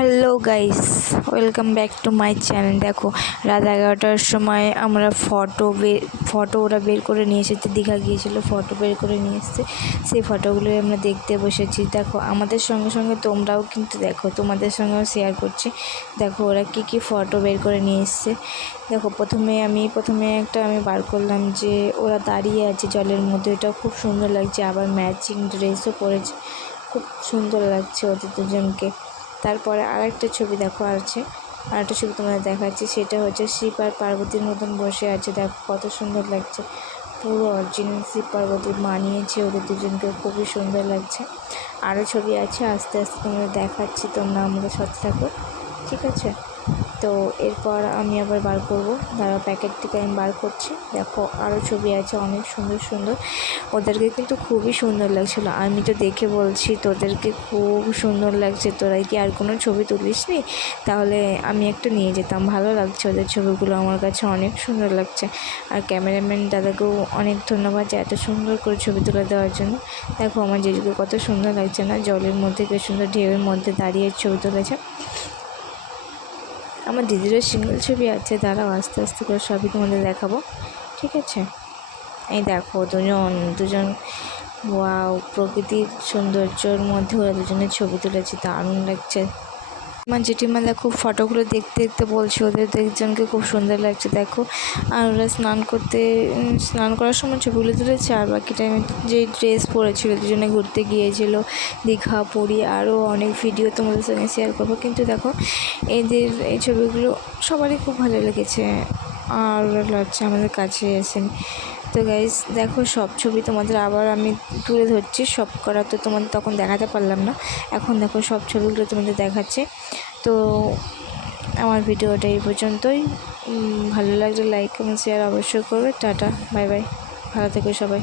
Hello guys, welcome back to my channel. দেখো, রাত 11টার সময় আমরা ফটো ওরা বের করে নিয়ে এসেছে। দীঘা গিয়েছিল, ফটো বের করে নিয়ে এসেছে। সেই ফটোগুলোই আমরা দেখতে বসেছি। দেখো, আমাদের সঙ্গে সঙ্গে তোমরাও কিন্তু দেখো, তোমাদের সঙ্গেও শেয়ার করছি। দেখো ওরা কী ফটো বের করে নিয়ে এসছে। দেখো, প্রথমে একটা আমি বার করলাম যে ওরা দাঁড়িয়ে আছে জলের মধ্যে। এটা খুব সুন্দর লাগছে, আবার ম্যাচিং ড্রেসও পরেছে, খুব সুন্দর লাগছে ওদের দুজনকে। তারপরে আরেকটা ছবি দেখো আরেকটা ছবি তোমাদের দেখাচ্ছি। সেটা হচ্ছে শিব আর পার্বতীর মতন বসে আছে। দেখো কত সুন্দর লাগছে, পুরো অরিজিনাল শিব পার্বতী মানিয়েছে ওদের দুজনকে, খুবই সুন্দর লাগছে। আরও ছবি আছে, আস্তে আস্তে তোমাদের দেখাচ্ছি, তোমরা আমাদের সাথে থাকো, ঠিক আছে? তো এরপর আমি আবার বার করবো, দাঁড়া প্যাকেট থেকে আমি বার করছি। দেখো আরও ছবি আছে, অনেক সুন্দর সুন্দর। ওদেরকে কিন্তু খুবই সুন্দর লাগছিলো। আমি তো দেখে বলছি তোদেরকে খুব সুন্দর লাগছে, তোরাই কি আর কোনো ছবি তুলিস নি? তাহলে আমি একটা নিয়ে যেতাম, ভালো লাগছে ওদের ছবিগুলো, আমার কাছে অনেক সুন্দর লাগছে। আর ক্যামেরাম্যান দাদাকেও অনেক ধন্যবাদ যে এত সুন্দর করে ছবি তুলে দেওয়ার জন্য। দেখো আমার জেজুকে কত সুন্দর লাগছে না, জলের মধ্যে বেশ সুন্দর ঢেউয়ের মধ্যে দাঁড়িয়ে ছবি তুলেছে। আমার দিদিরও সিঙ্গেল ছবি আছে, দাঁড়াও আস্তে আস্তে করে সবই তোমাদের দেখাবো, ঠিক আছে? এই দেখো দুজন ওয়াও, প্রকৃতির সৌন্দর্যের মধ্যে ওরা দুজনের ছবি তুলেছে, দারুণ লাগছে। আমার জেঠিমা দেখো ফটোগুলো দেখতে দেখতে বলছে ওদের দুজনকে খুব সুন্দর লাগছে। দেখো, আর ওরা স্নান করার সময় ছবিগুলো তুলেছে। আর বাকি টাইমে যে ড্রেস পরেছিল, দুজনে ঘুরতে গিয়েছিল দীঘা, পুরী, আরও অনেক ভিডিও তোমাদের সঙ্গে শেয়ার করবো। কিন্তু দেখো এদের এই ছবিগুলো সবারই খুব ভালো লেগেছে, আর ওরা লাগছে আমাদের কাছে এসে। তো গাইস দেখো, সব ছবি তোমাদের আবার আমি তুলে ধরছি, সব করা তো তোমাদের তখন দেখাতে পারলাম না। এখন দেখো সব ছবিগুলো তোমাদের দেখাচ্ছে। তো আমার ভিডিওটা এই পর্যন্তই। ভালো লাগলে লাইক এবং শেয়ার অবশ্যই করবে। টাটা, বাই বাই, ভালো থেকো সবাই।